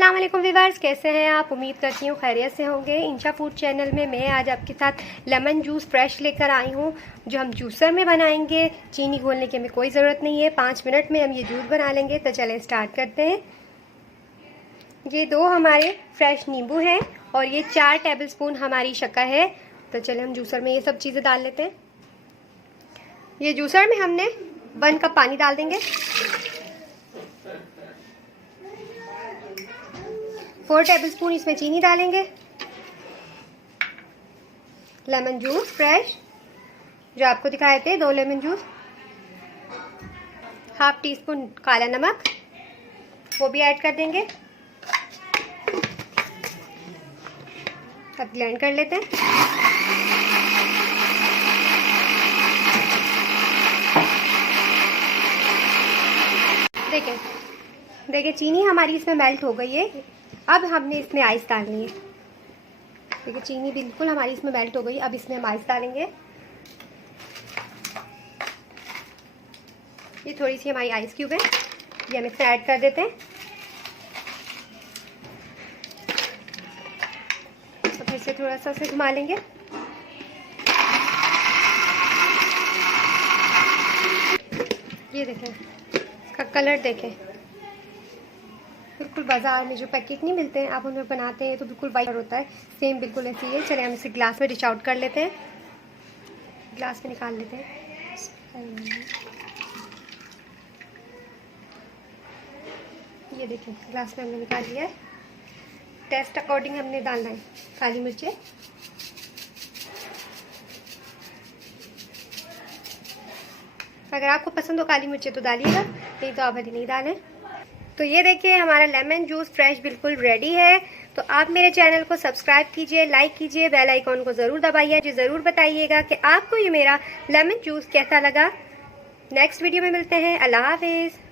अस्सलाम वालेकुम व्यूअर्स, कैसे हैं आप? उम्मीद करती हूँ खैरियत से होंगे। इंशा फूड चैनल में मैं आज आपके साथ लेमन जूस फ्रेश लेकर आई हूँ, जो हम जूसर में बनाएंगे। चीनी घोलने की हमें कोई ज़रूरत नहीं है, 5 मिनट में हम ये जूस बना लेंगे। तो चलें स्टार्ट करते हैं। ये 2 हमारे फ्रेश नींबू हैं और ये 4 टेबल स्पून हमारी शक्कर है। तो चलें हम जूसर में ये सब चीज़ें डाल लेते हैं। ये जूसर में हमने 1 कप पानी डाल देंगे, 4 टेबलस्पून इसमें चीनी डालेंगे। लेमन जूस फ्रेश जो आपको दिखाए थे, 2 lemon juice, half tea spoon काला नमक वो भी ऐड कर देंगे। अब ब्लेंड कर लेते हैं। देखिए चीनी हमारी इसमें मेल्ट हो गई है। अब हमने इसमें आइस डालनी है। देखिए चीनी बिल्कुल हमारी इसमें मेल्ट हो गई। अब इसमें हम आइस डालेंगे। ये थोड़ी सी हमारी आइस क्यूब है, ये हम इसमें ऐड कर देते हैं। तो फिर से थोड़ा सा उसे घुमा लेंगे। ये देखें, इसका कलर देखें, बिल्कुल बाजार में जो पैकेट नहीं मिलते हैं, आप उनमें बनाते हैं तो बिल्कुल वाइट होता है, सेम बिल्कुल ऐसी है। चलिए हम इसे ग्लास में डिश आउट कर लेते हैं, ग्लास में निकाल लेते हैं। ये देखिए ग्लास में हमने निकाल लिया है। टेस्ट अकॉर्डिंग हमने डालना है काली मिर्चें। अगर आपको पसंद हो काली मिर्चें तो डालिएगा, नहीं तो आप अभी नहीं डालें। तो ये देखिए हमारा लेमन जूस फ्रेश बिल्कुल रेडी है। तो आप मेरे चैनल को सब्सक्राइब कीजिए, लाइक कीजिए, बेल आइकॉन को ज़रूर दबाइए। मुझे ज़रूर बताइएगा कि आपको ये मेरा लेमन जूस कैसा लगा। नेक्स्ट वीडियो में मिलते हैं। अल्लाह हाफिज़।